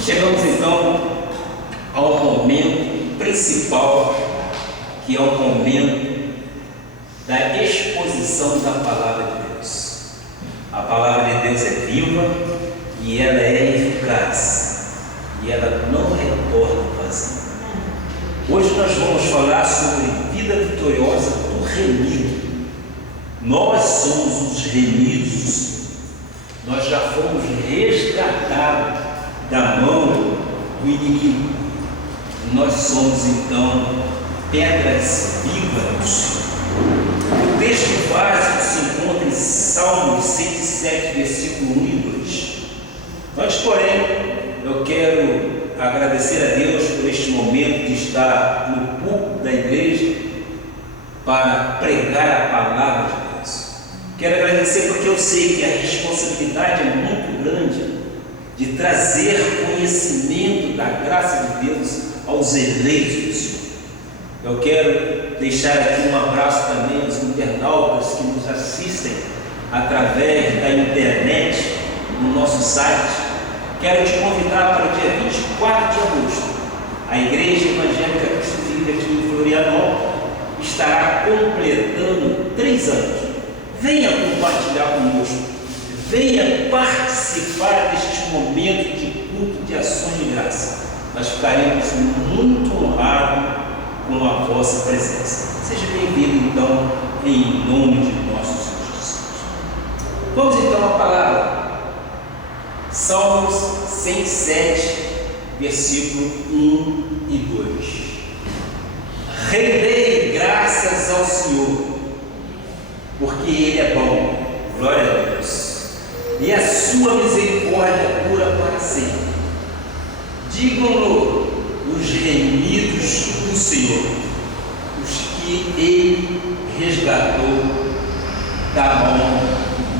Chegamos então ao momento principal, que é o momento da exposição da Palavra de Deus. A Palavra de Deus é viva e ela é eficaz e ela não retorna vazia. Hoje nós vamos falar sobre vida vitoriosa do remido. Nós somos os remidos. Nós já fomos resgatados da mão do inimigo. Nós somos então pedras vivas. O texto básico se encontra em Salmos 107, versículo 1 e 2. Antes, porém, eu quero agradecer a Deus por este momento de estar no púlpito da igreja para pregar a palavra de Deus. Quero agradecer porque eu sei que a responsabilidade é muito grande de trazer conhecimento da graça de Deus aos eleitos do Senhor. Eu quero deixar aqui um abraço também aos internautas que nos assistem através da internet, no nosso site. Quero te convidar para o dia 24 de agosto. A Igreja Evangélica Cristo Vive aqui em Florianópolis estará completando 3 anos. Venha compartilhar conosco. Venha participar deste momento de culto de ações de graça. Nós ficaremos muito honrados com a vossa presença. Seja bem-vindo, então, em nome de nosso Senhor Jesus. Vamos então à palavra. Salmos 107, versículo 1 e 2. Rendei graças ao Senhor, porque Ele é bom. Glória a Deus. E a sua misericórdia dura para sempre. Digam-no os remidos do Senhor, os que Ele resgatou da mão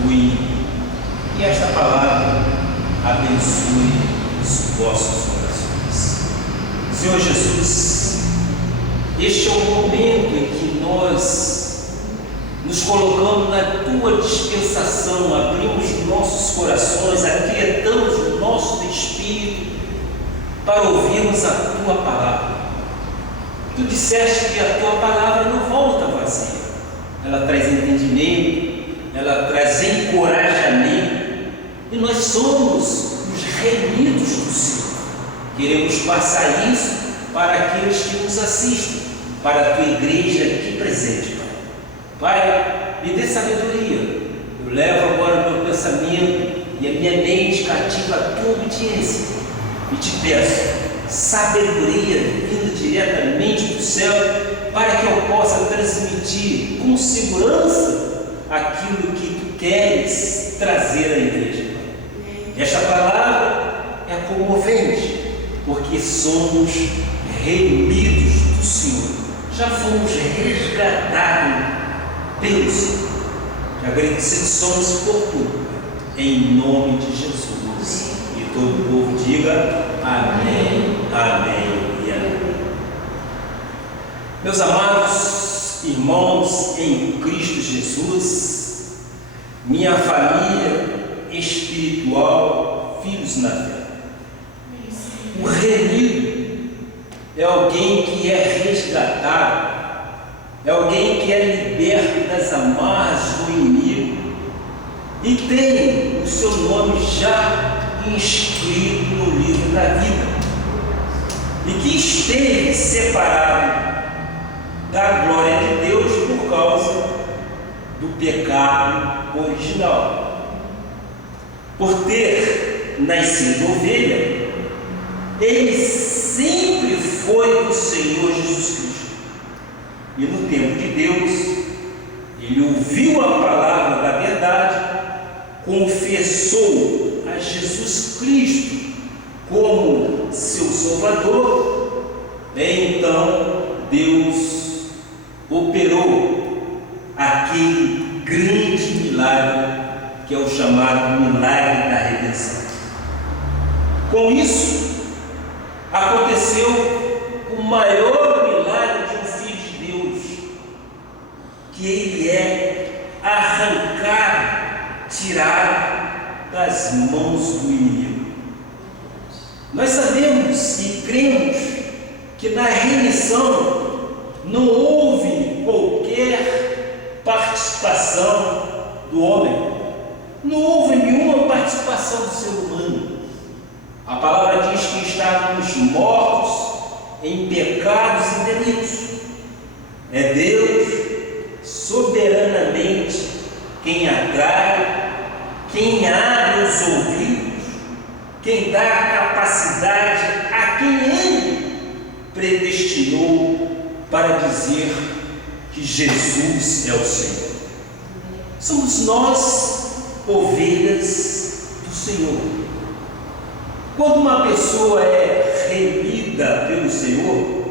do inimigo. E esta palavra abençoe os vossos corações. Senhor Jesus, este é o momento em que nós nos colocamos na Tua dispensação, abrimos nossos corações, aquietamos o nosso espírito para ouvirmos a Tua palavra. Tu disseste que a Tua palavra não volta vazia. Ela traz entendimento, ela traz encorajamento, e nós somos os remidos do Senhor. Queremos passar isso para aqueles que nos assistem, para a Tua igreja aqui presente, Pai. Pai, me dê sabedoria. Eu levo agora o meu pensamento e a minha mente cativa a Tua obediência. E te peço sabedoria vinda diretamente do céu, para que eu possa transmitir com segurança aquilo que Tu queres trazer à igreja. Esta palavra é comovente, porque somos remidos do Senhor. Já fomos resgatados pelo Senhor. Já agradecidos somos por tudo, em nome de Jesus. E todo o povo diga amém, amém e amém. Meus amados irmãos em Cristo Jesus, minha família espiritual, filhos na fé. O remido é alguém que é resgatado, é alguém que é liberto das amarras do inimigo e tem o seu nome já inscrito no livro da vida, e que esteve separado da glória de Deus por causa do pecado original. Por ter nascido ovelha, ele sempre foi do Senhor Jesus Cristo. E no tempo de Deus, ele ouviu a palavra da verdade, confessou a Jesus Cristo como seu Salvador, e então Deus operou aquele grande milagre que é o chamado milagre da redenção. Com isso, aconteceu o maior milagre de um filho de Deus, que ele é arrancado, tirado das mãos do inimigo. Nós sabemos e cremos que na remissão não houve qualquer participação do homem, não houve nenhuma participação do ser humano. A palavra diz que estávamos mortos em pecados e delitos. É Deus soberanamente quem atrai, quem abre os ouvidos, quem dá a capacidade a quem Ele predestinou para dizer que Jesus é o Senhor. Somos nós, ovelhas do Senhor. Quando uma pessoa é remida pelo Senhor,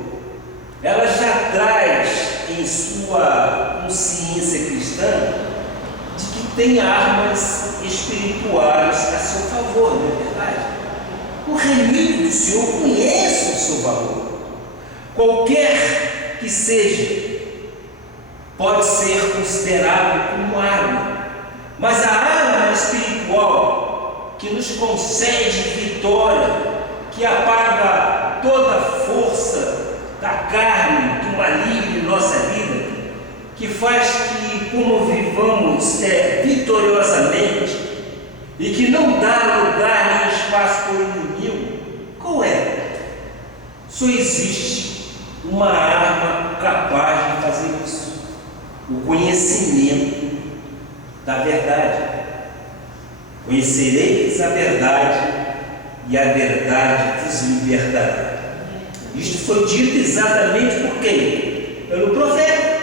ela já traz em sua consciência cristã de que tem armas espirituais a seu favor, não é verdade? O remido do Senhor conhece o seu valor. Qualquer que seja, pode ser considerado como arma, mas a arma espiritual que nos concede vitória, que apaga toda a força da carne, do maligno em nossa vida, que faz que, como vivamos vitoriosamente e que não dá lugar nem espaço para o inimigo, qual é? Só existe uma arma capaz de fazer isso: o conhecimento da verdade. Conhecereis a verdade e a verdade vos libertará. Isto foi dito exatamente por quem? Pelo profeta.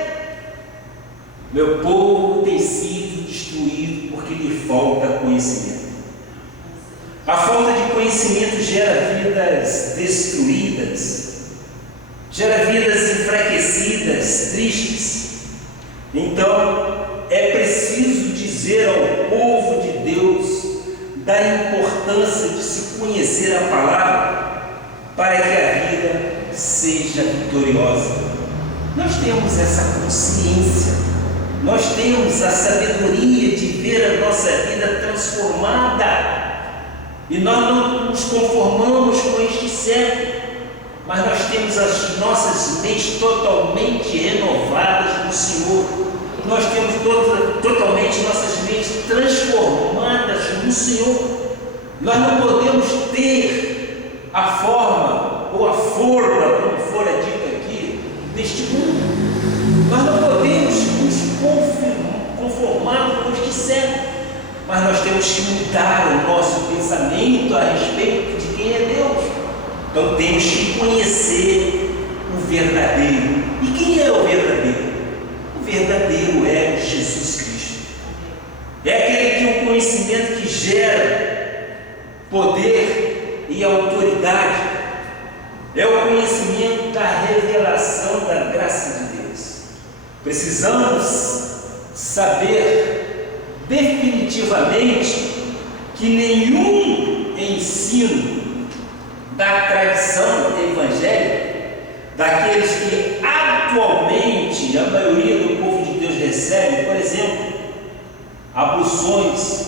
Meu povo tem sido destruído porque lhe falta conhecimento. A falta de conhecimento gera vidas destruídas, gera vidas enfraquecidas, tristes. Então, é preciso dizer ao povo de Deus da importância de se conhecer a palavra para que a vida seja vitoriosa. Nós temos essa consciência, nós temos a sabedoria de ver a nossa vida transformada, e nós não nos conformamos com este século, mas nós temos as nossas mentes totalmente renovadas no Senhor. Nós temos totalmente nossas mentes transformadas no Senhor. Nós não podemos ter a forma ou a forma, como fora dito aqui, deste mundo. Nós não podemos nos conformar com este século, mas nós temos que mudar o nosso pensamento a respeito de quem é Deus. Então temos que conhecer o verdadeiro. E quem é o verdadeiro? O verdadeiro é Jesus Cristo. É aquele que é um conhecimento que gera poder e autoridade. É o conhecimento da revelação da graça de Deus. Precisamos saber definitivamente que nenhum ensino da tradição evangélica, daqueles que atualmente a maioria do povo de Deus recebe, por exemplo, abluções,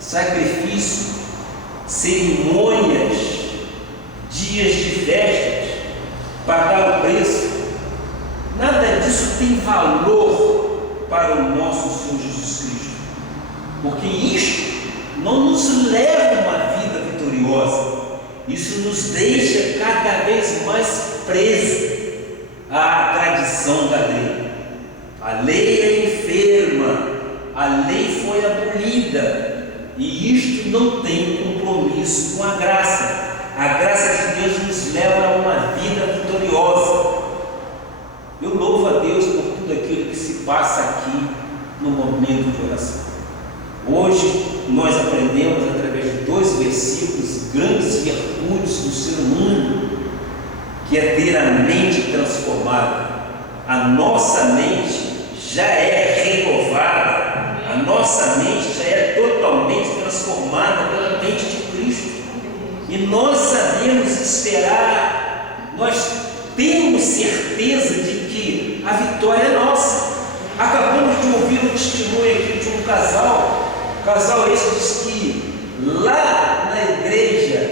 sacrifício, cerimônias, dias de festas, pagar o preço, nada disso tem valor para o nosso Senhor Jesus Cristo, porque isto não nos leva a uma vida vitoriosa, isso nos deixa cada vez mais presos à tradição da lei. A lei é enferma, a lei foi abolida, e isto não tem compromisso com a graça. A graça de Deus nos leva a uma vida vitoriosa. Eu louvo a Deus por tudo aquilo que se passa aqui no momento de oração. Hoje nós aprendemos através de 2 versículos grandes virtudes do ser humano, que é ter a mente transformada. A nossa mente já é renovada, a nossa mente já é totalmente transformada pela mente de Cristo, e nós sabemos esperar, nós temos certeza de que a vitória é nossa. Acabamos de ouvir um testemunho aqui de um casal esse diz que Lá na igreja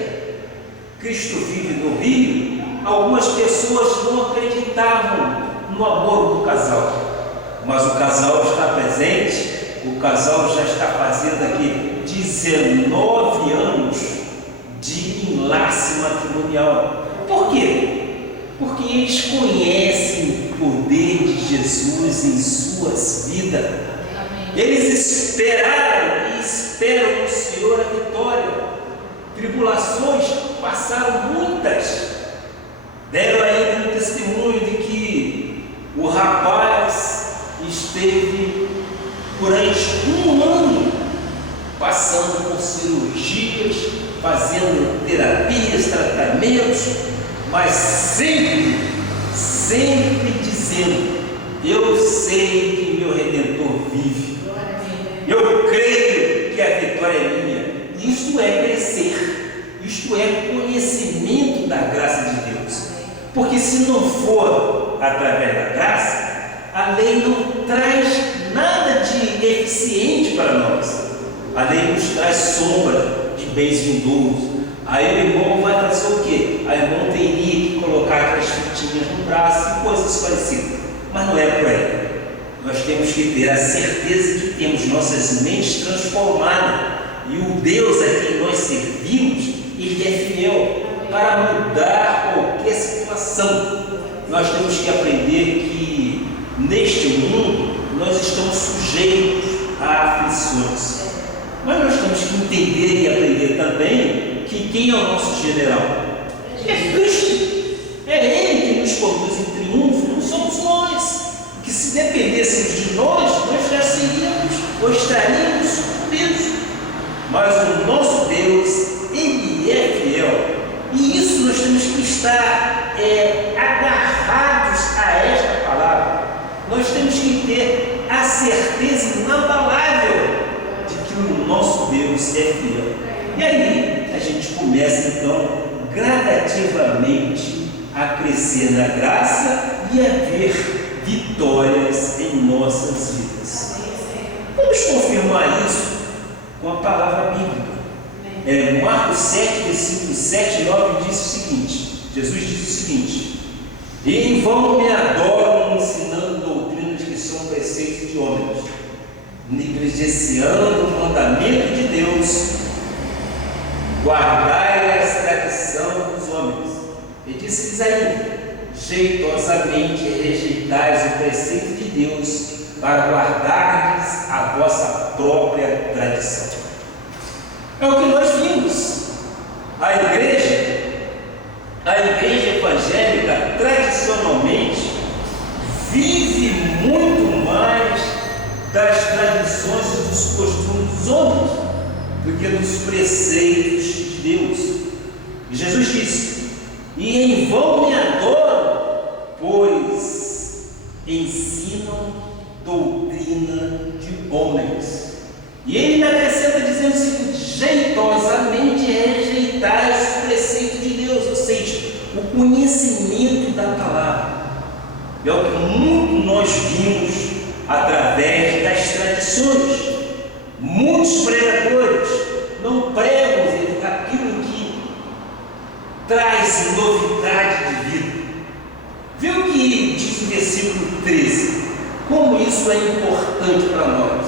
Cristo Vive no Rio, algumas pessoas não acreditavam no amor do casal, mas o casal está presente, o casal já está fazendo aqui 19 anos de enlace matrimonial. Por quê? Porque eles conhecem o poder de Jesus em suas vidas. Eles esperaram e esperam no Senhor a vitória. Tribulações passaram muitas. Deram ainda um testemunho de que o rapaz esteve durante um ano passando por cirurgias, fazendo terapias, tratamentos, mas sempre dizendo: eu sei que meu Redentor vive, eu creio que a vitória é minha. Isto é crescer, isto é conhecimento da graça de Deus, porque se não for através da graça, a lei não traz nada de eficiente para nós. A lei nos traz sombra de bens vindouros. Aí o irmão vai trazer o quê? A irmã teria que colocar aquelas fitinhas no braço e coisas parecidas. Mas não é por aí. Nós temos que ter a certeza de que temos nossas mentes transformadas. E o Deus a quem nós servimos, Ele é fiel para mudar qualquer situação. Nós temos que aprender que neste mundo nós estamos sujeitos a aflições. Mas nós temos que entender e aprender também que quem é o nosso general? É Cristo. É Ele que nos conduz em triunfo, não somos nós. Que se dependêssemos de nós já seríamos ou estaríamos subidos. Mas o nosso Deus, Ele é fiel. E isso nós temos que estar agarrados a esta palavra. Nós temos que ter a certeza inabalável de que o nosso Deus é fiel. E aí a gente começa então gradativamente a crescer na graça e a ver vitórias em nossas vidas. Vamos confirmar isso com a palavra bíblica. Marcos 7, versículos 7 e 9 diz o seguinte: Jesus diz o seguinte: e em vão me adoram ensinando doutrinas que são preceitos de homens, negligenciando o mandamento de Deus, guardai a tradição dos homens. E disse-lhes ainda: jeitosamente rejeitais o preceito de Deus para guardardes a vossa própria tradição. É o que nós vimos. A igreja evangélica tradicionalmente vive muito mais das tradições e dos costumes dos homens do que dos preceitos de Deus. E Jesus disse: e em vão me adoram, pois ensinam doutrina de homens. E ele me acrescenta dizendo o seguinte: jeitosamente rejeitais o preceito de Deus, ou seja, o conhecimento da palavra. É o que muito nós vimos através das tradições. Muitos pregadores não pregam aquilo que traz novidade de vida. Viu o que diz o versículo 13? Como isso é importante para nós,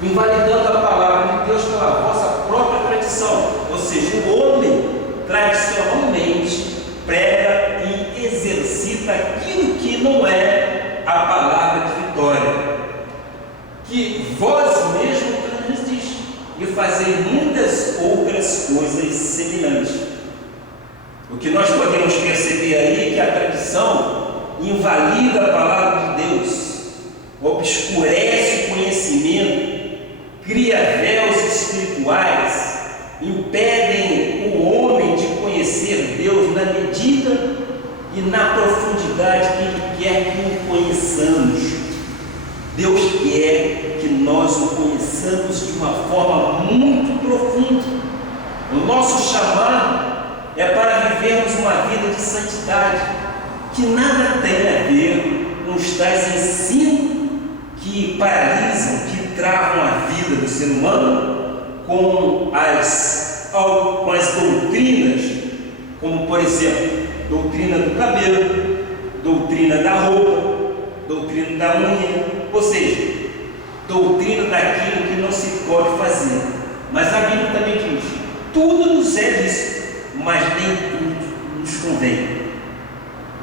invalidando a palavra de Deus pela vossa própria tradição. Ou seja, o homem tradicionalmente prega e exercita aquilo que não é a palavra de vitória, que vós mesmos transmitis, e fazei muitas outras coisas semelhantes. O que nós podemos perceber aí é que a tradição invalida a palavra de Deus, obscurece o conhecimento, cria véus espirituais, impedem o homem de conhecer Deus na medida e na profundidade que Ele quer que o conheçamos. Deus quer que nós o conheçamos de uma forma muito profunda. O nosso chamado é para vivermos uma vida de santidade, que nada tem a ver com os tais ensinos que paralisam, que travam a vida do ser humano, com as doutrinas, como por exemplo, doutrina do cabelo, doutrina da roupa, doutrina da unha, ou seja, doutrina daquilo que não se pode fazer. Mas a Bíblia também diz: tudo nos é lícito, mas nem tudo nos convém.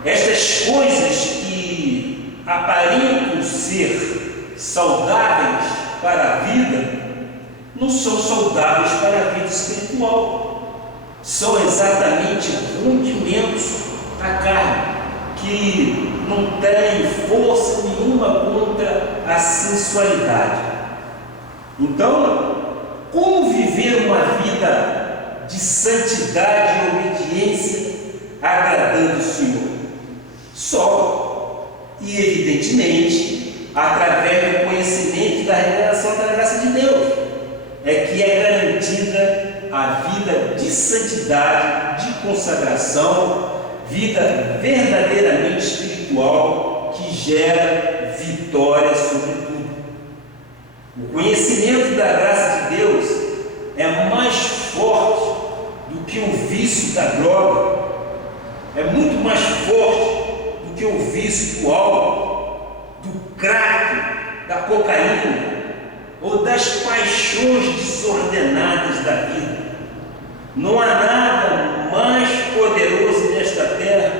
Estas coisas que aparentam ser saudáveis para a vida, não são saudáveis para a vida espiritual. São exatamente rudimentos da carne, que não têm força nenhuma contra a sensualidade. Então, como viver uma vida de santidade e obediência agradando o Senhor? Só e evidentemente através do conhecimento da revelação da graça de Deus é que é garantida a vida de santidade, de consagração, vida verdadeiramente espiritual, que gera vitória sobre tudo. O conhecimento da graça de Deus é mais forte do que o vício da droga, é muito mais forte do que o vício do álcool, do crack, da cocaína ou das paixões desordenadas da vida. Não há nada mais poderoso nesta terra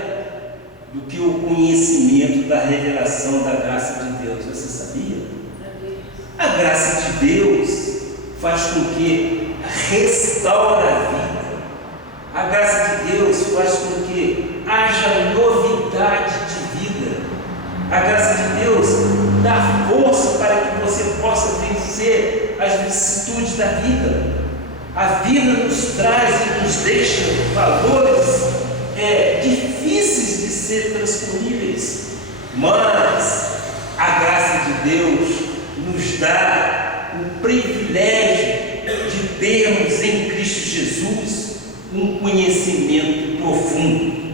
do que o conhecimento da revelação da graça de Deus. Você sabia? A graça de Deus faz com que restaure a vida. A graça de Deus faz com que haja novidade de vida. A graça de Deus dá força para que você possa vencer as vicissitudes da vida. A vida nos traz e nos deixa valores difíceis de ser transponíveis, mas a graça de Deus nos dá o privilégio de termos em Cristo Jesus um conhecimento profundo.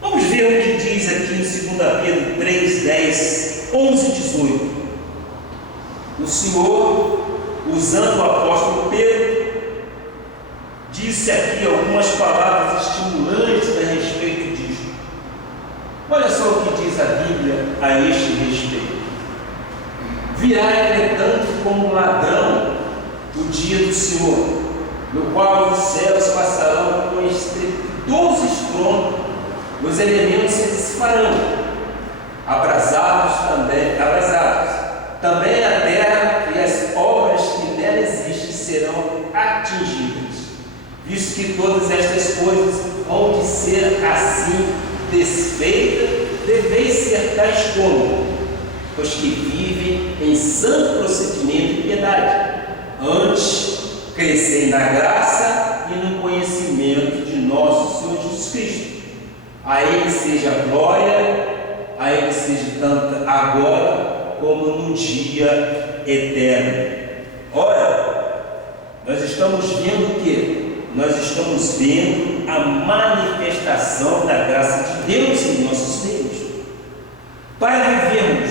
Vamos ver o que diz aqui em 2 Pedro 3, 10, 11 e 18. O Senhor, usando o apóstolo Pedro, disse aqui algumas palavras estimulantes a respeito disso. Olha só o que diz a Bíblia a este respeito. Virá, entretanto, como um ladrão o dia do Senhor, no qual os céus passarão com estrepitoso estrondo, os elementos se dissiparão, abrasados. Também a terra e as obras que nela existem serão atingidas, visto que todas estas coisas hão de ser assim desfeitas, deveis ser tais como os que vivem em santo procedimento e piedade. Antes, crescei na graça e no conhecimento de nosso Senhor Jesus Cristo. A Ele seja a glória, a Ele seja tanto agora como no dia eterno. Ora, nós estamos vendo o quê? Nós estamos vendo a manifestação da graça de Deus em nossos meios. Para vivermos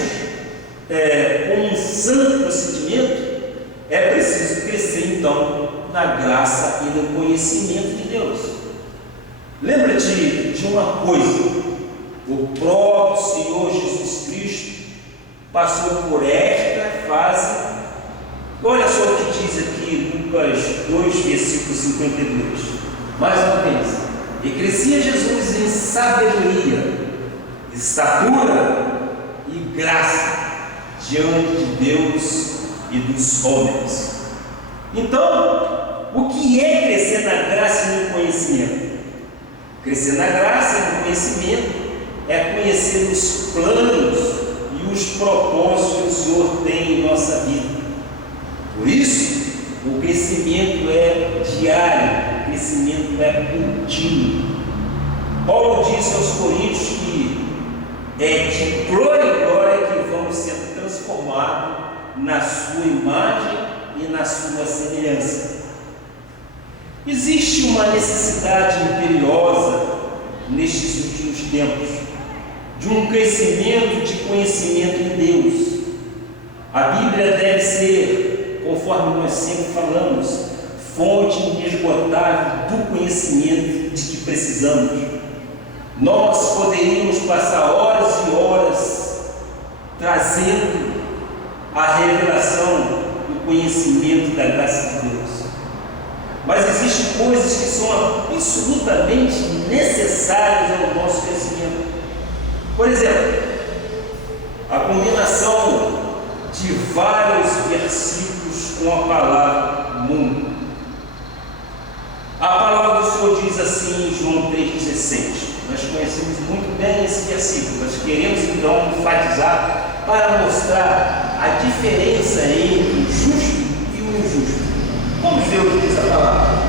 com um santo procedimento, é preciso crescer então na graça e no conhecimento de Deus. Lembra-te de uma coisa: o próprio Senhor Jesus Cristo passou por esta fase. Olha só o que diz aqui Lucas 2, versículo 52. Mais uma vez: e crescia Jesus em sabedoria, estatura e graça diante de Deus e dos homens. Então, o que é crescer na graça e no conhecimento? Crescer na graça e no conhecimento é conhecer os planos e os propósitos que o Senhor tem em nossa vida. Por isso, o crescimento é diário, o crescimento é contínuo. Paulo disse aos Coríntios que é de glória em glória que vamos sendo transformados na sua imagem e na sua semelhança. Existe uma necessidade imperiosa nestes últimos tempos de um crescimento de conhecimento em Deus. A Bíblia deve ser, conforme nós sempre falamos, fonte inesgotável do conhecimento de que precisamos. Nós poderíamos passar horas e horas trazendo a revelação do conhecimento da graça de Deus. Mas existem coisas que são absolutamente necessárias ao nosso crescimento. Por exemplo, a combinação de vários versículos com a palavra mundo. A palavra do Senhor diz assim em João 3,16. Nós conhecemos muito bem esse versículo, nós queremos então enfatizar para mostrar a diferença entre o justo e o injusto. Vamos ver o que diz a palavra.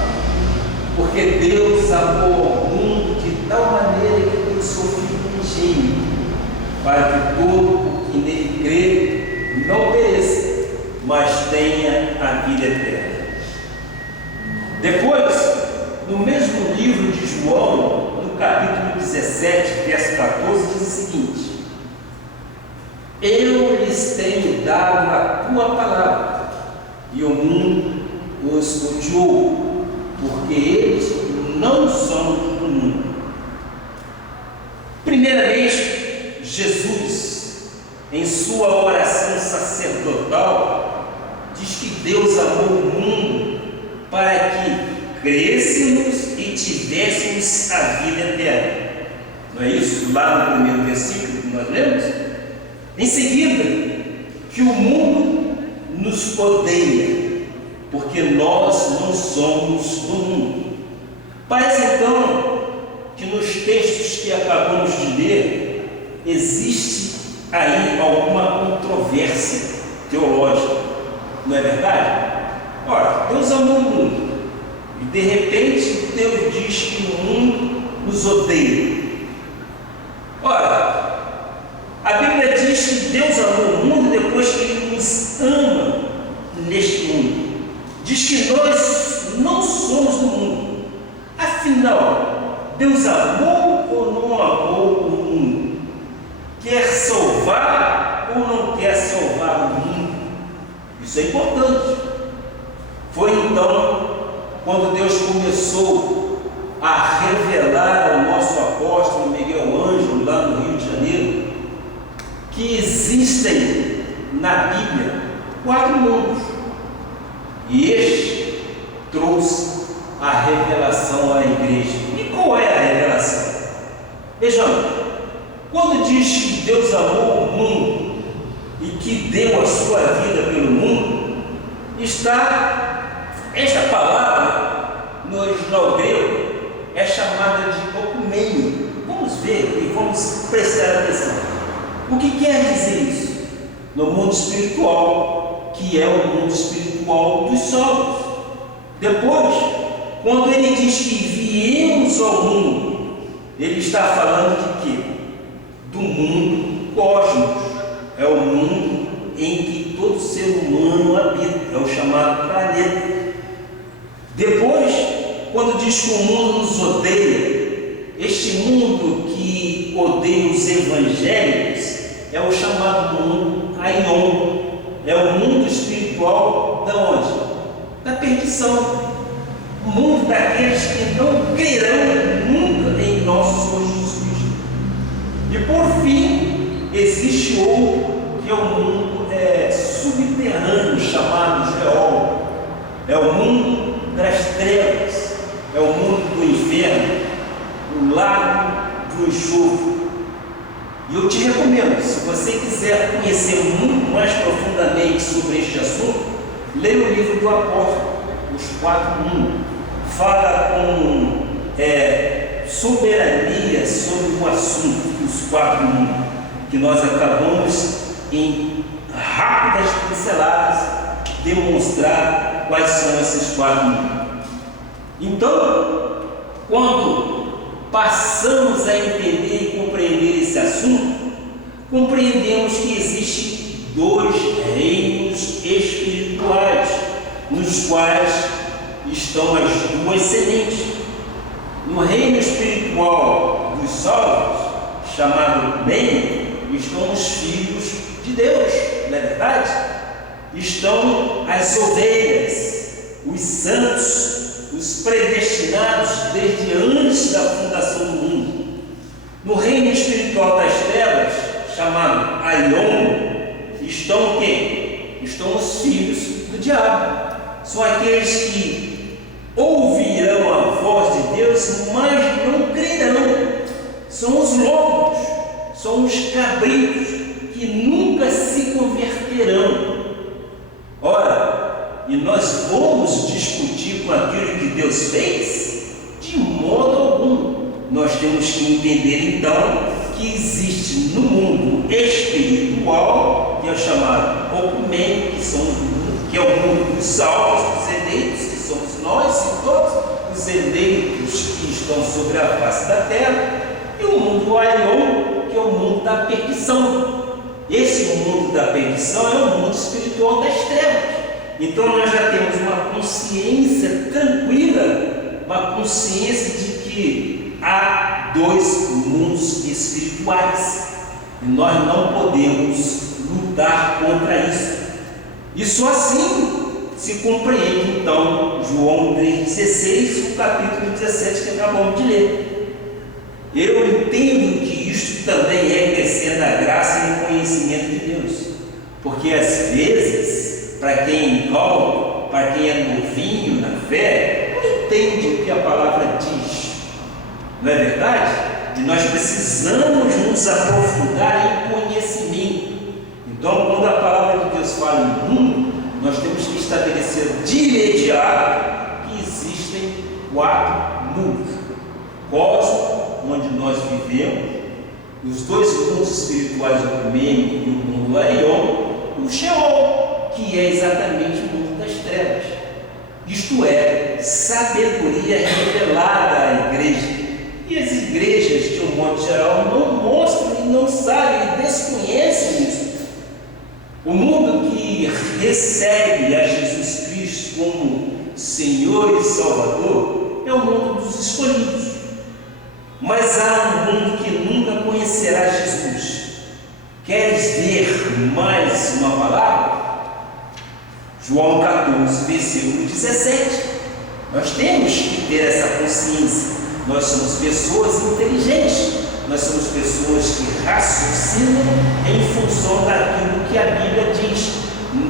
Porque Deus amou ao mundo de tal maneira que deu seu Filho unigênito, para que todo o que nele crê não pereça, mas tenha a vida eterna. Depois, no mesmo livro de João, no capítulo 17, verso 14, diz o seguinte: eu lhes tenho dado a tua palavra, e o mundo os odiou, porque eles não são do mundo. Primeiramente, Jesus, em sua oração sacerdotal, diz que Deus amou o mundo para que crescêssemos e tivéssemos a vida eterna. Não é isso? Lá no primeiro versículo que nós lemos. Em seguida, que o mundo nos odeia, porque nós não somos do mundo. Parece então que nos textos que acabamos de ler, existe aí alguma controvérsia teológica, não é verdade? Ora, Deus amou o mundo, e de repente Deus diz que o mundo nos odeia. Ora, a Bíblia diz que Deus amou o mundo depois que Ele nos ama neste mundo. Diz que nós não somos do mundo. Afinal, Deus amou ou não amou o mundo? Quer salvar ou não quer salvar o mundo? Isso é importante. Foi então quando Deus começou a revelar ao nosso apóstolo Miguel Ângelo, lá no Rio de Janeiro, que existem na Bíblia 4 mundos. E este trouxe a revelação à igreja. E qual é a revelação? Vejamos, quando diz que Deus amou o mundo e que deu a sua vida pelo mundo, esta palavra no original grego é chamada de okumênio. Vamos ver e vamos prestar atenção. O que quer dizer isso? No mundo espiritual, que é o mundo espiritual dos solos. Depois, quando ele diz que viemos ao mundo, ele está falando de quê? Do mundo cósmos. É o mundo em que todo ser humano habita, é o chamado planeta. Depois, quando diz que o mundo nos odeia, este mundo que odeia os evangélicos é o chamado mundo Aion. É o mundo espiritual da onde? Da perdição. O mundo daqueles que não crerão nunca em nosso Senhor Jesus Cristo. E por fim, existe outro que é o mundo subterrâneo, chamado Sheol. É o mundo das trevas, é o mundo do inferno, o lago do enxofre. E eu te recomendo, se você quiser conhecer muito mais profundamente sobre este assunto, leia o livro do apóstolo, Os 4 Mundos. Fala com soberania sobre o assunto dos 4 mundos, que nós acabamos em rápidas pinceladas demonstrar quais são esses 4 mundos. Então, quando passamos a entender e compreender esse assunto, compreendemos que existem 2 reinos espirituais, nos quais estão as 2 sementes. No reino espiritual dos salvos, chamado bem, estão os filhos de Deus, não é verdade? estão as ovelhas, os santos, os predestinados desde antes da fundação do mundo. No reino espiritual das trevas, chamado Aion, estão o quê? Estão os filhos do diabo. São aqueles que ouvirão a voz de Deus, mas não crerão. São os lobos, são os cabritos, que nunca se converterão. Ora, e nós vamos discutir com aquilo que Deus fez? De modo algum. Nós temos que entender então que existe no mundo espiritual, que é o chamado Ocumene, que é o mundo dos salvos, dos eleitos, que somos nós e todos os eleitos que estão sobre a face da terra, e o mundo Aion, que é o mundo da perdição. Esse mundo da perdição é o mundo espiritual das trevas. Então nós já temos uma consciência tranquila, uma consciência de que há dois mundos espirituais e nós não podemos lutar contra isso. E só assim se compreende então João 3,16, o capítulo 17 que acabamos de ler. Eu entendo que isto também é crescer na graça e no conhecimento de Deus, porque às vezes, para quem é incauto, para quem é novinho na fé, não entende o que a palavra diz, não é verdade? E nós precisamos nos aprofundar em conhecimento. Então, quando a palavra de Deus fala em mundo, nós temos que estabelecer de imediato que existem 4 mundos: cosmos, onde nós vivemos, os 2 mundos espirituais, o Ocumene e o mundo Aion, o Sheol, que é exatamente o mundo das trevas. Isto é, sabedoria revelada à igreja. E as igrejas, de um modo geral, não mostram e não sabem e desconhecem isso. O mundo que recebe a Jesus Cristo como Senhor e Salvador é o mundo dos escolhidos. Mas há um mundo que nunca conhecerá Jesus. Queres ver mais uma palavra? João 14, versículo 17. Nós temos que ter essa consciência. Nós somos pessoas inteligentes. Nós somos pessoas que raciocinam em função daquilo que a Bíblia diz.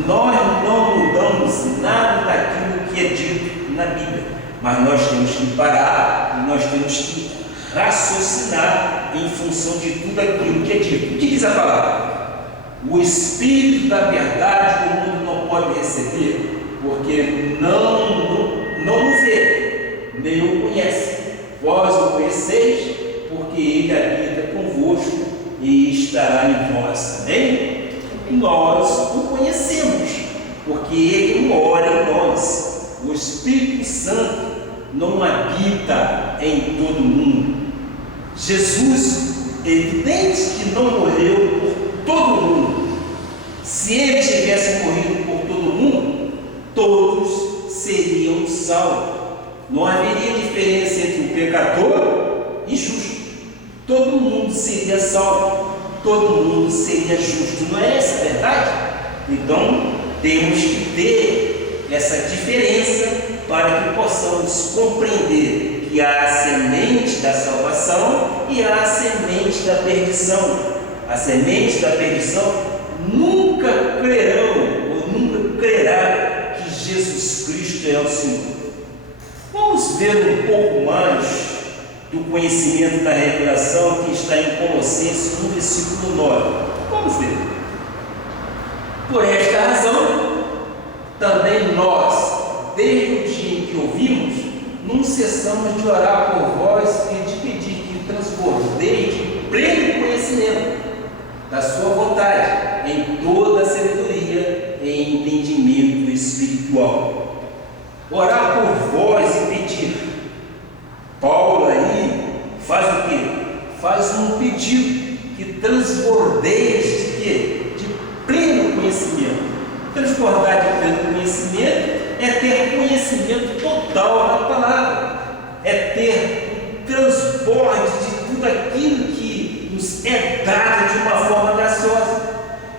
Nós não mudamos nada daquilo que é dito na Bíblia, mas nós temos que parar e nós temos que raciocinar em função de tudo aquilo que é dito. O que diz a palavra? O Espírito da verdade o mundo não pode receber, porque não o vê, nem o conhece. Vós o conheceis, porque ele habita convosco e estará em vós. Amém? Nós o conhecemos, porque ele mora em nós. O Espírito Santo não habita em todo mundo. Jesus, evidente que não morreu por todo mundo. Se ele tivesse morrido por todo mundo, todos seriam salvos. Não haveria diferença entre o pecador e justo. Todo mundo seria salvo, todo mundo seria justo. Não é essa a verdade? Então, temos que ter essa diferença para que possamos compreender que há a semente da salvação e há a semente da perdição. A semente da perdição nunca crerão ou nunca crerá que Jesus Cristo é o Senhor. Vamos ver um pouco mais do conhecimento da revelação que está em Colossenses 1, versículo 9. Vamos ver. Por esta razão, também nós, desde o dia em que ouvimos, não cessamos de orar por vós e de pedir que transbordeis de pleno conhecimento da sua vontade, em toda a sabedoria e entendimento espiritual. Orar por vós e pedir. Paulo aí faz o quê? Faz um pedido que transbordeis de quê? De pleno conhecimento. Transbordar de pleno conhecimento é ter conhecimento total da palavra, é ter transborde de tudo aquilo que nos é dado de uma forma graciosa.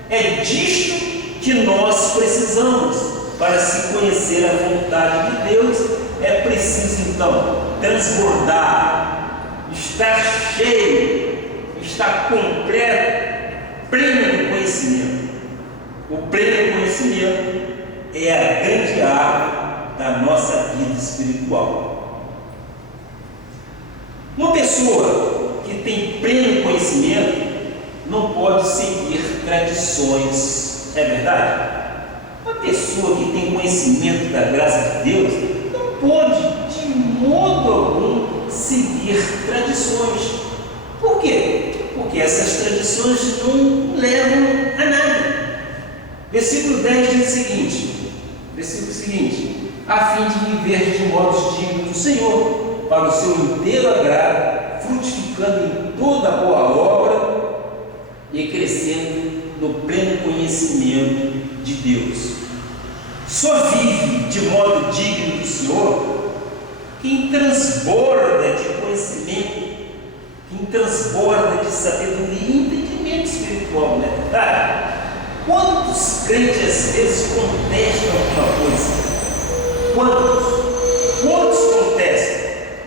É disto que nós precisamos para se conhecer a vontade de Deus. É preciso então transbordar, estar cheio, estar completo, pleno de conhecimento. O pleno conhecimento é a grande árvore da nossa vida espiritual. Uma pessoa que tem pleno conhecimento não pode seguir tradições, é verdade? Uma pessoa que tem conhecimento da graça de Deus não pode de modo algum seguir tradições. Por quê? Porque essas tradições não levam a nada. Versículo 10 diz o seguinte: a fim de viver de modos dignos do Senhor, para o seu inteiro agrado, frutificando em toda boa obra e crescendo no pleno conhecimento de Deus. Só vive de modo digno do Senhor quem transborda de conhecimento, quem transborda de sabedoria e entendimento espiritual, não é verdade? Quantos crentes às vezes contestam alguma coisa? Quantos contestam?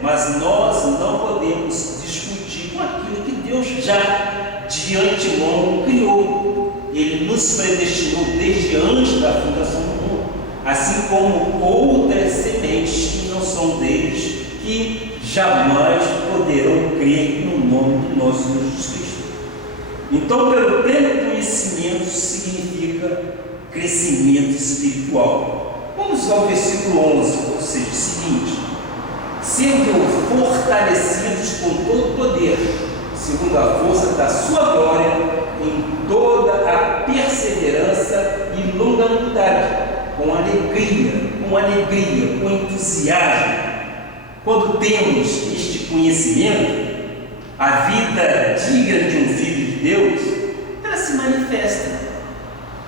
Mas nós não podemos discutir com aquilo que Deus já de antemão criou. Ele nos predestinou desde antes da fundação do mundo, assim como outras sementes que não são deles, que jamais poderão crer no nome de nosso Senhor Jesus Cristo. Então, pelo pleno conhecimento significa crescimento espiritual. Vamos ao versículo 11, ou seja, o seguinte: sendo fortalecidos com todo poder, segundo a força da sua glória, em toda a perseverança e longanimidade, com alegria, com entusiasmo. Quando temos este conhecimento, a vida digna de um filho de Deus, ela se manifesta.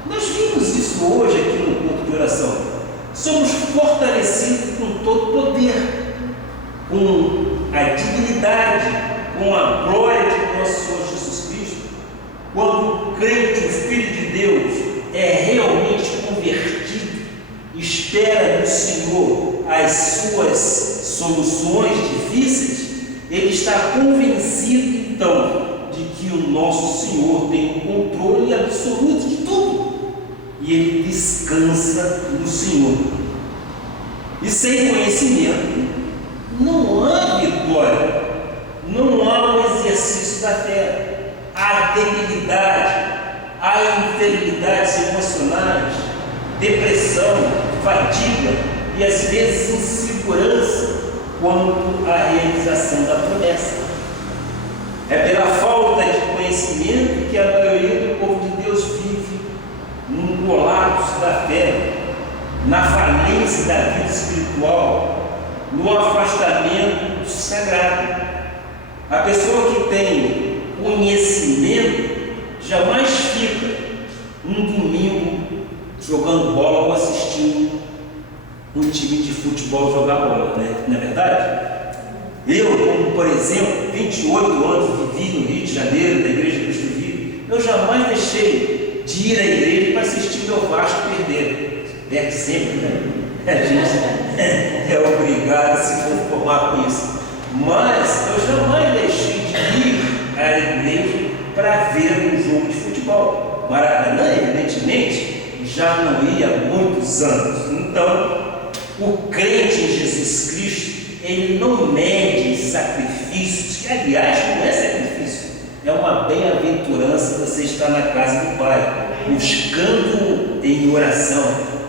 Nós vimos isso hoje aqui no culto de oração. Somos fortalecidos com todo poder, com a dignidade, com a glória de nosso Senhor Jesus Cristo. Quando o crente, o Filho de Deus, é realmente convertido, espera no Senhor as suas soluções difíceis, ele está convencido então de que o nosso Senhor tem o controle absoluto de tudo, e ele descansa no Senhor. E sem conhecimento não há vitória, não há o exercício da fé, há debilidade, há enfermidades emocionais, depressão, fadiga e às vezes insegurança quanto à realização da promessa. É pela falta de conhecimento que a maioria do povo de Deus vive num colapso da fé, na falência da vida espiritual, no afastamento do sagrado. A pessoa que tem conhecimento jamais fica um domingo jogando bola ou assistindo um time de futebol jogar bola, né? Não é verdade? Eu, como por exemplo, 28 anos vivi no Rio de Janeiro, da Igreja Cristo Vive, eu jamais deixei de ir à igreja para assistir meu Vasco perder. É sempre, né? A gente é obrigado a se conformar com isso. Mas eu jamais deixei de ir à igreja para ver um jogo de futebol. Maracanã, evidentemente, já não ia há muitos anos. Então, o crente em Jesus Cristo, ele não mede sacrifícios, que aliás não é sacrifício, é uma bem-aventurança você estar na casa do Pai, buscando em oração,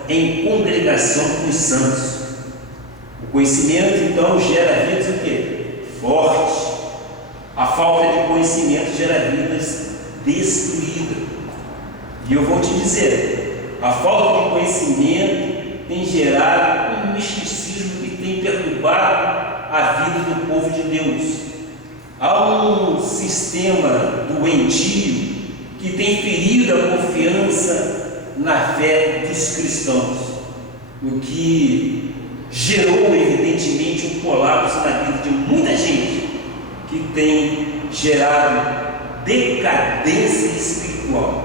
em congregação com os santos. O conhecimento então gera vidas o quê? Fortes. A falta de conhecimento gera vidas destruídas. E eu vou te dizer, a falta de conhecimento tem gerado um misticismo que tem perturbado a vida do povo de Deus. Há um sistema doentio que tem ferido a confiança na fé dos cristãos, o que gerou evidentemente um colapso na vida de muita gente, que tem gerado decadência espiritual.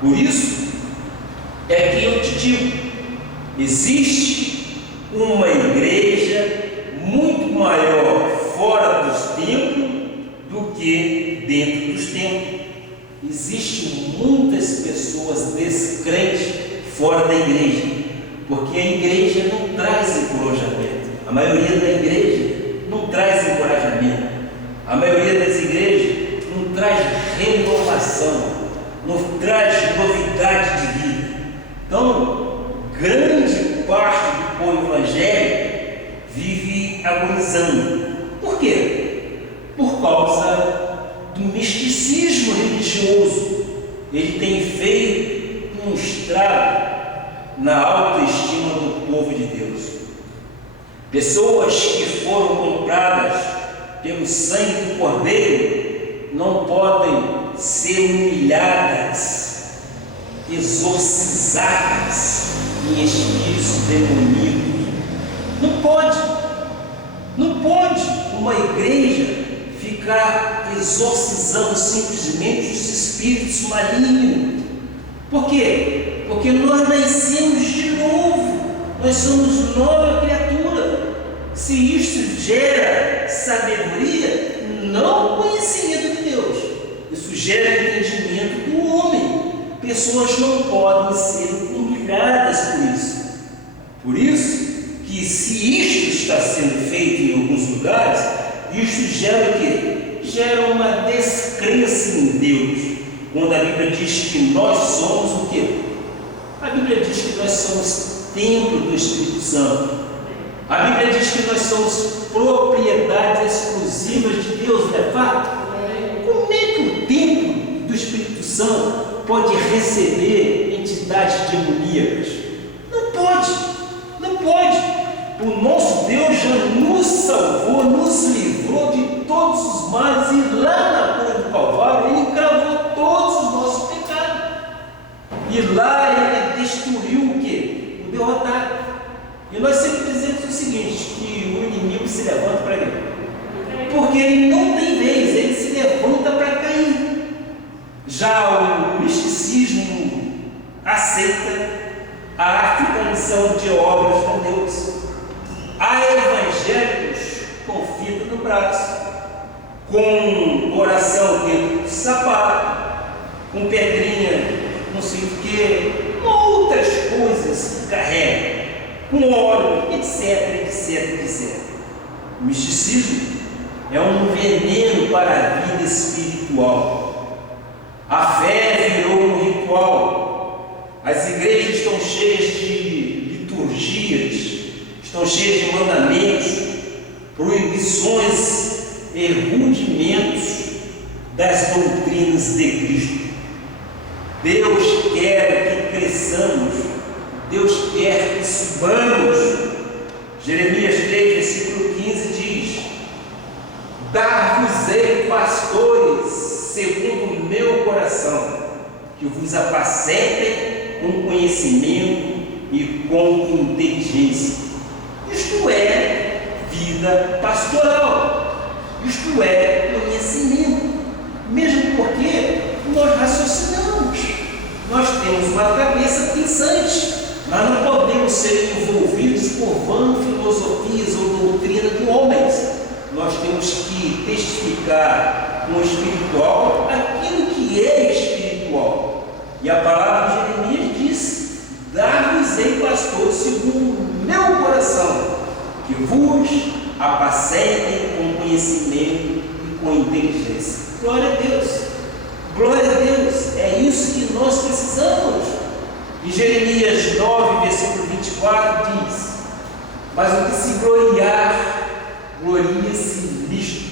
Por isso, é que eu te digo: existe uma igreja muito maior fora dos templos do que dentro dos templos. Existem muitas pessoas descrentes fora da igreja, porque a igreja não traz encorajamento. A maioria da igreja não traz encorajamento. A maioria das igrejas não traz renovação, não traz novidade de vida. Então, grande parte do povo evangélico vive agonizando. Por quê? Por causa do misticismo religioso. Ele tem feito um estrago na autoestima do povo de Deus. Pessoas que foram compradas pelo sangue do Cordeiro não podem ser humilhadas, exorcizadas em espíritos demoníacos. Não pode uma igreja ficar exorcizando simplesmente os espíritos malignos. Por quê? Porque nós nascemos de novo, nós somos nova criatura. Se isto gera sabedoria, não conhecimento de Deus, isso gera entendimento do homem. Pessoas não podem ser humilhadas por isso. Por isso que, se isto está sendo feito em alguns lugares, isto gera o quê? Gera uma descrença em Deus. Quando a Bíblia diz que nós somos o quê? A Bíblia diz que nós somos templo do Espírito Santo. A Bíblia diz que nós somos propriedades exclusivas de Deus, não é fato? Como é que o templo do Espírito Santo pode receber entidades demoníacas? Não pode. O nosso Deus já nos salvou, nos livrou de todos os males, e lá na cruz do Calvário Ele cravou todos os nossos pecados. E lá Ele destruiu o quê? O derrotado. E nós sempre dizemos o seguinte, que o inimigo se levanta para quê? Porque ele não tem vez, ele se levanta para cair. Já o misticismo aceita a africanização de obras com Deus. Há evangélicos com fita no braço, com coração dentro do sapato, com pedrinha não sei o que, outras coisas que carregam, com óleo, etc. O misticismo é um veneno para a vida espiritual. A fé virou um ritual. As igrejas estão cheias de liturgias, estão cheias de mandamentos, proibições e rudimentos das doutrinas de Cristo. Deus quer que cresçamos, Deus quer que subamos. Jeremias 3, versículo 15 diz: dar-vos-ei pastores segundo o meu coração, que vos apacentem com conhecimento e com inteligência. Isto é vida pastoral, isto é conhecimento, mesmo porque nós raciocinamos, nós temos uma cabeça pensante, nós não podemos ser envolvidos por vãs filosofias ou doutrina de homens. Nós temos que testificar com o espiritual aquilo que é espiritual. E a palavra de Jeremias diz: dar-vos-ei pastor segundo o meu coração, que vos apacentem com conhecimento e com inteligência. Glória a Deus! Glória a Deus! É isso que nós precisamos. E Jeremias 9, versículo 24 diz: mas o que se gloriar, gloria-se nisto,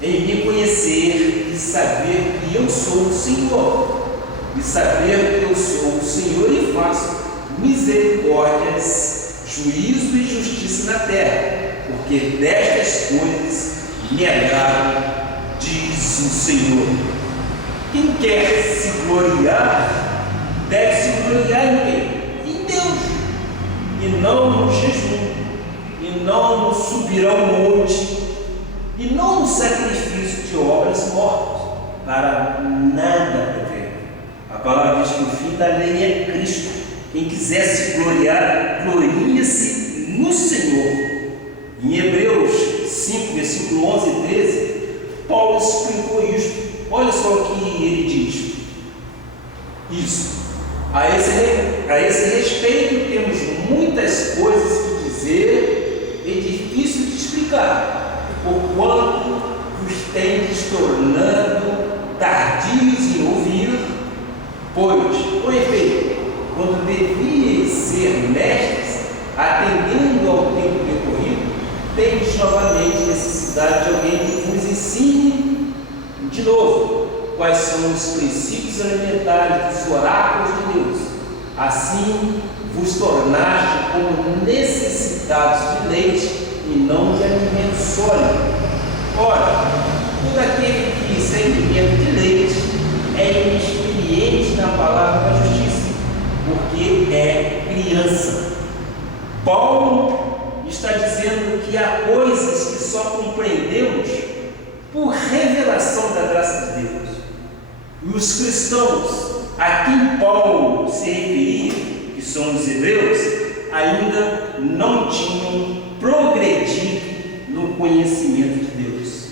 em me conhecer e saber que eu sou o Senhor, e saber que eu sou o Senhor e faço misericórdias, juízo e justiça na terra, porque destas coisas me agrado, diz o Senhor. Quem quer se gloriar, deve se gloriar em quê? Em Deus, e não no jejum, e não no subir ao monte, e não no sacrifício de obras mortas, para nada prover. A palavra diz que o fim da lei é Cristo. Quem quiser se gloriar, glorie-se no Senhor. Em Hebreus 5, versículo 11 e 13, Paulo explicou isto. Olha só o que ele diz. Isso. A esse respeito, temos muitas coisas que dizer e difícil de explicar, porquanto vos tendes tornando tardios em ouvir, pois, por efeito, quando devíeis ser mestres, atendendo ao tempo decorrido, tendes novamente necessidade de alguém que vos ensine de novo quais são os princípios elementares dos oráculos de Deus. Assim vos tornaste como necessitados de leite e não de alimento sólido. Ora, todo aquele que sem alimento de leite é inexperiente na palavra da justiça, porque é criança. Paulo está dizendo que há coisas que só compreendemos por revelação da graça de Deus. E os cristãos a quem Paulo se referia, que são os hebreus, ainda não tinham progredido no conhecimento de Deus.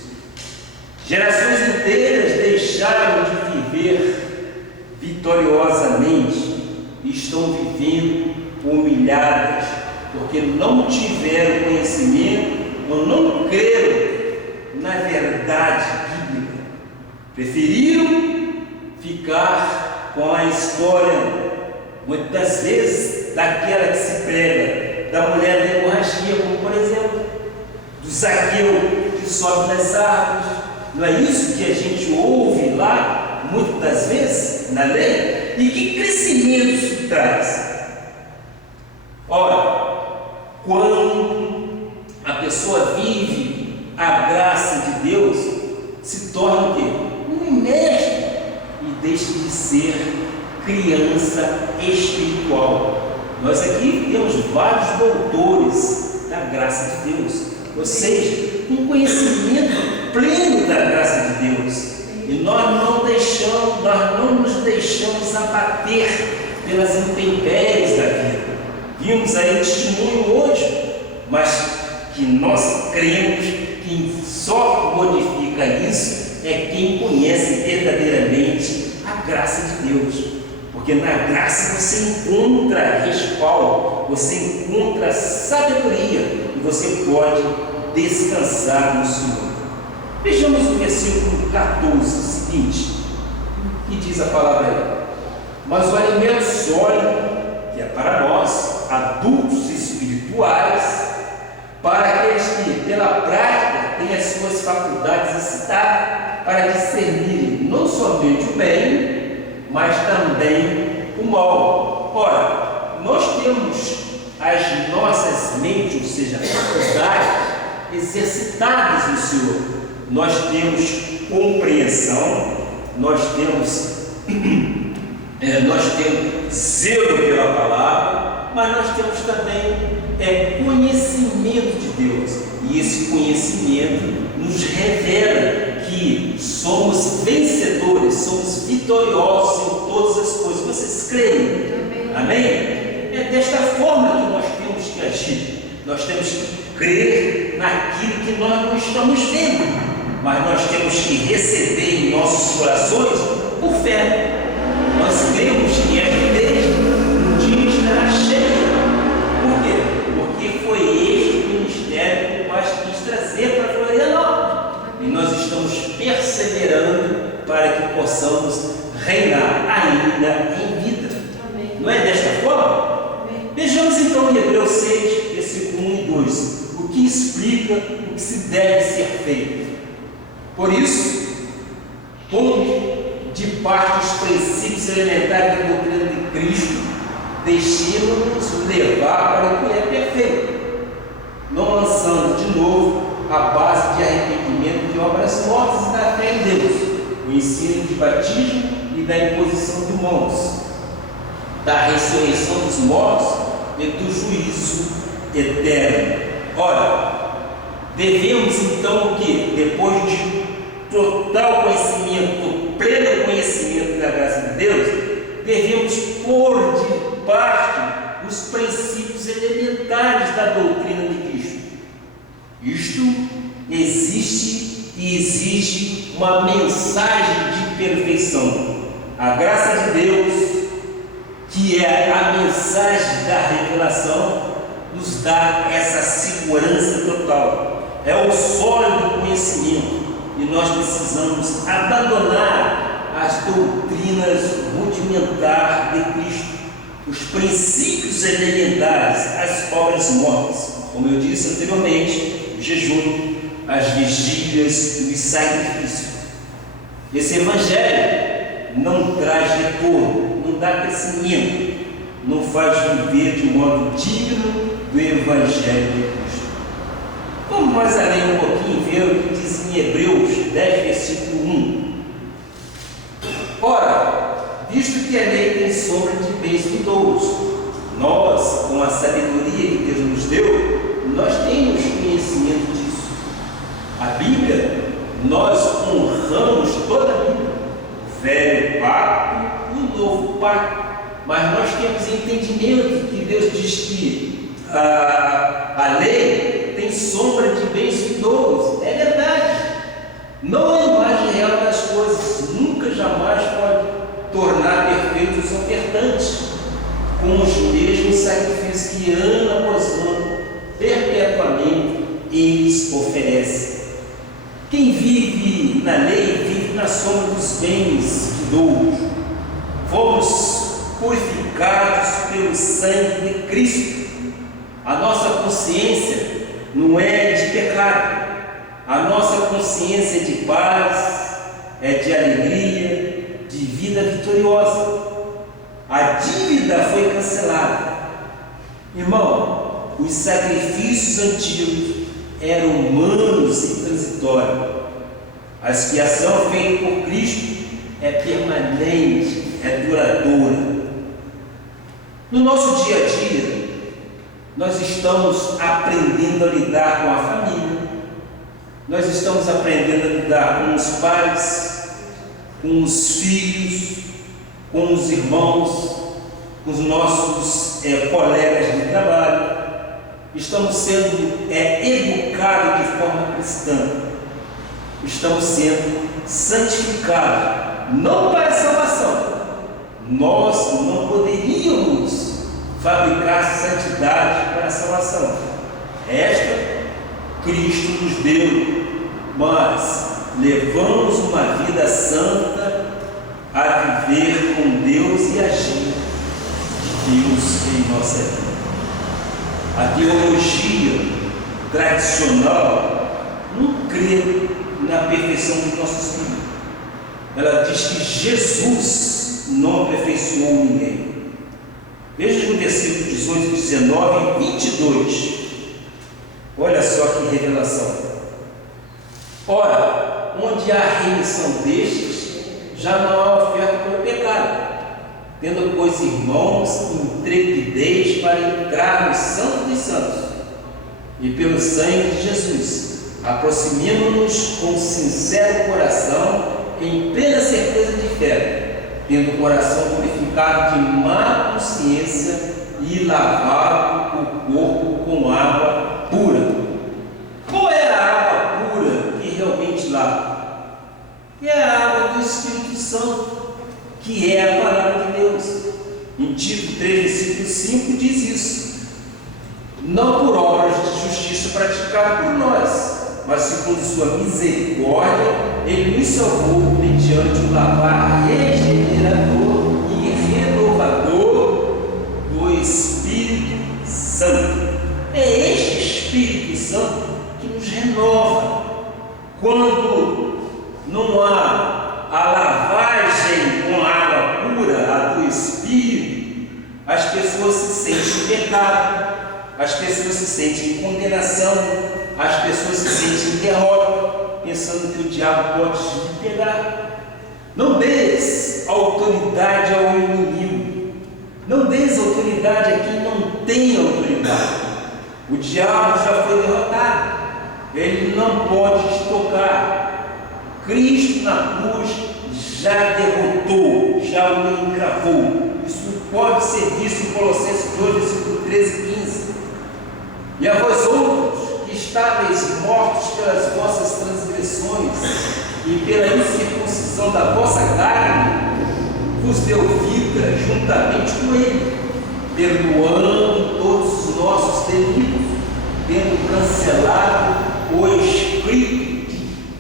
Gerações inteiras deixaram de viver vitoriosamente e estão vivendo humilhadas, porque não tiveram conhecimento ou não creram na verdade bíblica. Preferiram ficar com a história, muitas vezes, daquela que se prega, da mulher da hemorragia, como por exemplo, do Zaqueu que sobe nas árvores. Não é isso que a gente ouve lá, muitas das vezes, na lei? E que crescimento isso traz? Ora, quando a pessoa vive a graça de Deus, se torna o quê? Um mestre e deixa de ser criança espiritual. Nós aqui temos vários doutores da graça de Deus, ou seja, um conhecimento pleno da graça de Deus. E nós não nos deixamos abater pelas intempéries da vida. Vimos aí testemunho hoje, mas que nós cremos que só modifica isso é quem conhece verdadeiramente a graça de Deus. Porque na graça você encontra respaldo, você encontra sabedoria e você pode descansar no Senhor. Vejamos o versículo 14, o seguinte, que diz a palavra aí: mas o alimento sólido, que é para nós, adultos espirituais, para aqueles que, pela prática, têm as suas faculdades excitadas para discernirem não somente o bem, mas também o mal. Ora, nós temos as nossas mentes, ou seja, faculdades, exercitadas no Senhor. Nós temos compreensão, nós temos zelo pela palavra, mas nós temos também conhecimento de Deus, e esse conhecimento nos revela que somos vencedores, somos vitoriosos em todas as coisas. Vocês creem? Amém? É desta forma que nós temos que agir. Nós temos que crer naquilo que nós não estamos vendo, mas nós temos que receber em nossos corações por fé. Nós cremos que a igreja um dia estará cheia. Por quê? Porque foi este o ministério que nós quis trazer para a Florianópolis. E nós estamos perseverando para que possamos reinar ainda em vida. Amém. Não é desta forma? Amém. Vejamos então em Hebreus 6, versículo 1 e 2, o que explica o que se deve ser feito. Por isso, pondo de parte os princípios elementares da doutrina de Cristo, deixemos-nos levar para o que é perfeito, não lançando de novo a base de arrependimento de obras mortas e da fé em Deus, o ensino de batismo e da imposição de mãos, da ressurreição dos mortos e do juízo eterno. Ora, devemos então o que? Depois de total conhecimento, pleno conhecimento da graça de Deus, devemos pôr de parte os princípios elementares da doutrina de Cristo. Isto existe e exige uma mensagem de perfeição. A graça de Deus, que é a mensagem da revelação, nos dá essa segurança total. É o sólido conhecimento, e nós precisamos abandonar as doutrinas rudimentares de Cristo, os princípios elementares, as obras mortas, como eu disse anteriormente, o jejum, as vigílias e os sacrifícios. Esse evangelho não traz retorno, não dá crescimento, não faz viver de modo digno do evangelho de Cristo. Vamos mais além um pouquinho, ver o que diz em Hebreus 10, versículo 1. Ora, visto que a lei tem sombra de bens vindouros, nós, com a sabedoria que Deus nos deu, nós temos conhecimento disso. A Bíblia, nós honramos toda a Bíblia, o velho pacto e o novo pacto, mas nós temos entendimento que Deus diz que a lei tem sombra de bens vindouros. É verdade. Não é a imagem real das coisas, nunca jamais pode tornar perfeitos os ofertantes, com os mesmos sacrifícios que ano após ano, perpetuamente, eles oferecem. Quem vive na lei, vive na sombra dos bens vindouros. Fomos purificados pelo sangue de Cristo. A nossa consciência não é de pecado, a nossa consciência é de paz, é de alegria, de vida vitoriosa. A dívida foi cancelada. Irmão, os sacrifícios antigos eram humanos e transitórios. A expiação feita por Cristo é permanente, é duradoura. No nosso dia a dia, nós estamos aprendendo a lidar com a família, nós estamos aprendendo a lidar com os pais, com os filhos, com os irmãos, com os nossos colegas de trabalho. Estamos sendo educados de forma cristã, estamos sendo santificados, não para a salvação. Nós não poderíamos fabricar santidade para a salvação. Esta Cristo nos deu, mas levamos uma vida santa a viver com Deus e agir de Deus em nossa vida. A teologia tradicional não crê na perfeição do nosso espírito. Ela diz que Jesus não aperfeiçoou ninguém. Veja no versículo 18, 19 e 22. Olha só que revelação. Ora, onde há remissão destes, já não há oferta pelo pecado. Tendo, pois, irmãos, intrepidez para entrar no Santo dos Santos, e pelo sangue de Jesus, aproximemo-nos com sincero coração, em plena certeza de fé, tendo o coração purificado de má consciência e lavado o corpo com água pura. Qual é a água pura que realmente lava? É a água do Espírito Santo, que é a palavra de Deus. Em Tito 3, versículo 5 diz isso: não por obras de justiça praticadas por nós, mas segundo sua misericórdia, Ele nos salvou mediante o lavar regenerador e renovador do Espírito Santo. É este Espírito Santo que nos renova. Quando não há a lavagem com água pura, a do Espírito, as pessoas se sentem em pecado, as pessoas se sentem em condenação, as pessoas se sentem em derrota, pensando que o diabo pode te pegar. Não des autoridade ao inimigo, não des autoridade a quem não tem autoridade. O diabo já foi derrotado, ele não pode te tocar. Cristo na cruz já derrotou, já o encravou. pode ser visto em Colossenses 2, versículo 13 e 15. E a vós outros, que estáveis mortos pelas vossas transgressões e pela incircuncisão da vossa carne, vos deu vida juntamente com Ele, perdoando todos os nossos delitos, tendo cancelado o escrito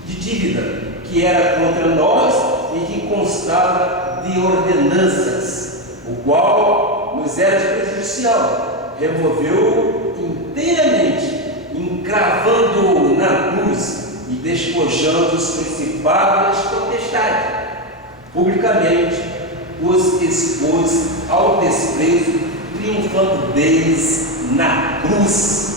de dívida que era contra nós e que constava de ordenanças, o qual nos era prejudicial, removeu inteiramente, encravando-o na cruz e despojando os principados e as potestades, publicamente os expôs ao desprezo, triunfando deles na cruz.